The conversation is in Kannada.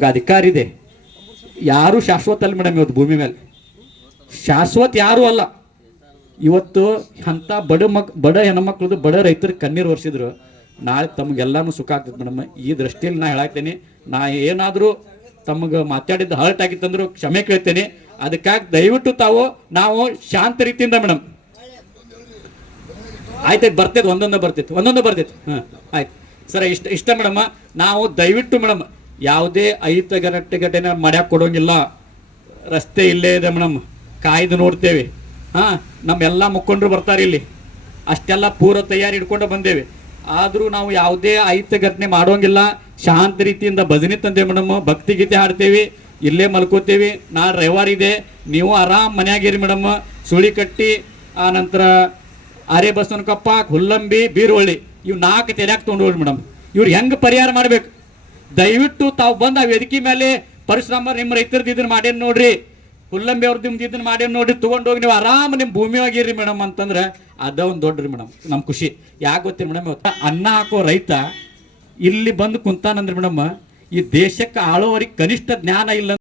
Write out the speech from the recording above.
ಅಧಿಕಾರ ಇದೆ. ಯಾರು ಶಾಶ್ವತ ಅಲ್ಲ ಮೇಡಮ್ ಇವತ್ತು ಭೂಮಿ ಮೇಲೆ? ಶಾಶ್ವತ ಯಾರು ಅಲ್ಲ. ಇವತ್ತು ಅಂತ ಬಡ ಮಕ್, ಬಡ ಹೆಣ್ಮಕ್ಳದ್ದು ಬಡ ರೈತರಿಗೆ ಕಣ್ಣೀರು ಒರೆಸಿದ್ರು. ನಾಳೆ ತಮಗೆಲ್ಲಾನು ಸುಖ ಆಗ್ತದೆ ಮೇಡಮ್. ಈ ದೃಷ್ಟಿಯಲ್ಲಿ ನಾ ಹೇಳಾಕ್ತೇನೆ, ನಾ ಏನಾದರೂ ತಮಗೆ ಮಾತಾಡಿದ್ದು ಹರ್ಟ್ ಆಗಿತ್ತಂದ್ರು ಕ್ಷಮೆ ಕೇಳ್ತೇನೆ. ಅದಕ್ಕಾಗಿ ದಯವಿಟ್ಟು ತಾವು, ನಾವು ಶಾಂತ ರೀತಿಯಿಂದ ಮೇಡಮ್. ಆಯ್ತಾಯ್ತು ಬರ್ತೈತೆ, ಒಂದೊಂದು ಬರ್ತೈತೆ ಒಂದೊಂದು ಬರ್ತೈತೆ. ಹಾಂ ಆಯ್ತು. ಸರ, ಇಷ್ಟ ಇಷ್ಟ ಮೇಡಮ್ಮ ನಾವು ದಯವಿಟ್ಟು ಮೇಡಮ್ ಯಾವುದೇ ಐತ ಗರಟ್ಟೆ ಘಟನೆ ಮಾಡ್ಯಾಕ ಕೊಡೋಂಗಿಲ್ಲ. ರಸ್ತೆ ಇಲ್ಲೇ ಇದೆ ಮೇಡಮ್. ಕಾಯ್ದು ನೋಡ್ತೇವೆ. ಹಾಂ ನಮ್ಮೆಲ್ಲ ಮುಕ್ಕೊಂಡ್ರು ಬರ್ತಾರೆ ಇಲ್ಲಿ. ಅಷ್ಟೆಲ್ಲ ಪೂರ್ವ ತಯಾರಿ ಇಟ್ಕೊಂಡು ಬಂದೇವೆ. ಆದರೂ ನಾವು ಯಾವುದೇ ಅಹಿತ ಘಟನೆ ಮಾಡೋಂಗಿಲ್ಲ. ಶಾಂತ ರೀತಿಯಿಂದ ಭಜನೆ ತಂದೆ ಮೇಡಮ್. ಭಕ್ತಿ ಗೀತೆ ಹಾಡ್ತೇವೆ. ಇಲ್ಲೇ ಮಲ್ಕೋತೇವಿ. ನಾಳೆ ರವಿವಾರ ಇದೆ. ನೀವು ಆರಾಮ್ ಮನೆಯಾಗಿರಿ ಮೇಡಮ್. ಸುಳಿ ಕಟ್ಟಿ, ಆ ನಂತರ ಆರ್ಯ ಬಸವನಕಪ್ಪ, ಹುಲ್ಲಂಬಿ, ಬೀರುವಳ್ಳಿ, ಇವು ನಾಲ್ಕು ತೆರ್ಯಾಕ್ ತೊಗೊಂಡು ಹೋಗ್ರಿ ಮೇಡಮ್. ಇವ್ರು ಹೆಂಗ್ ಪರಿಹಾರ ಮಾಡ್ಬೇಕು? ದಯವಿಟ್ಟು ತಾವು ಬಂದ ವೇದಿಕೆ ಮೇಲೆ ಪರಿಶ್ರಮ, ನಿಮ್ಮ ರೈತರದ್ದು ಇದನ್ನ ಮಾಡೇನ್ ನೋಡ್ರಿ. ಹುಲ್ಲಂಬಿ ಅವ್ರದ್ದು ನಿಮ್ದು ಇದನ್ನ ಮಾಡೇನ್ ನೋಡ್ರಿ. ತಗೊಂಡೋಗಿ ನೀವು ಆರಾಮ ನಿಮ್ಮ ಭೂಮಿ ಹೋಗಿರ್ರಿ ಮೇಡಮ್ ಅಂತಂದ್ರೆ ಅದ ಒಂದು ದೊಡ್ಡ್ರಿ ಮೇಡಮ್ ನಮ್ಮ ಖುಷಿ. ಯಾಕೆ ಗೊತ್ತಿಲ್ಲ ಮೇಡಮ್ ಅನ್ನ ಹಾಕೋ ರೈತ ಇಲ್ಲಿ ಬಂದು ಕುಂತಾನಂದ್ರೆ ಮೇಡಮ್ ಈ ದೇಶಕ್ಕೆ ಆಳೋವರಿಗೆ ಕನಿಷ್ಠ ಜ್ಞಾನ ಇಲ್ಲ